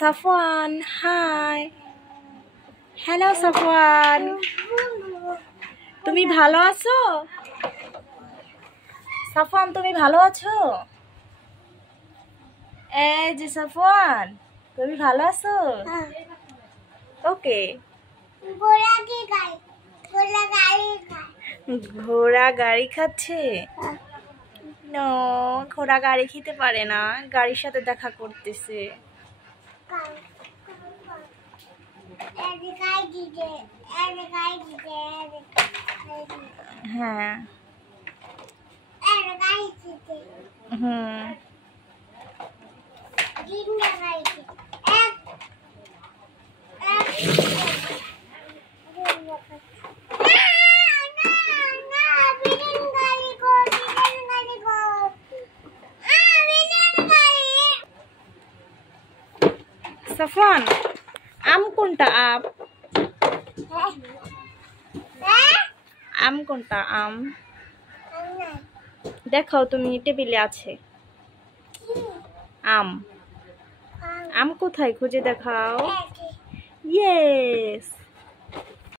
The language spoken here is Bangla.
সাফওয়ান, হাই। হ্যালো সাফওয়ান, তুমি ভালো আছো? সাফওয়ান তুমি ভালো আছো? এই যে সাফওয়ান, তুমি ভালো আছো? ওকে। ঘোড়া গাড়ি খাচ্ছে? নো, ঘোড়া গাড়ি খেতে পারে না, গাড়ির সাথে দেখা করতেছে। হ্যাঁ, হুম, সাফওয়ান, আম কোনটা? আম কোনটা? আম দেখাও, তুমি টেবিলে আছে আম। আম কোথায় খুঁজে দেখাও। ইয়ে,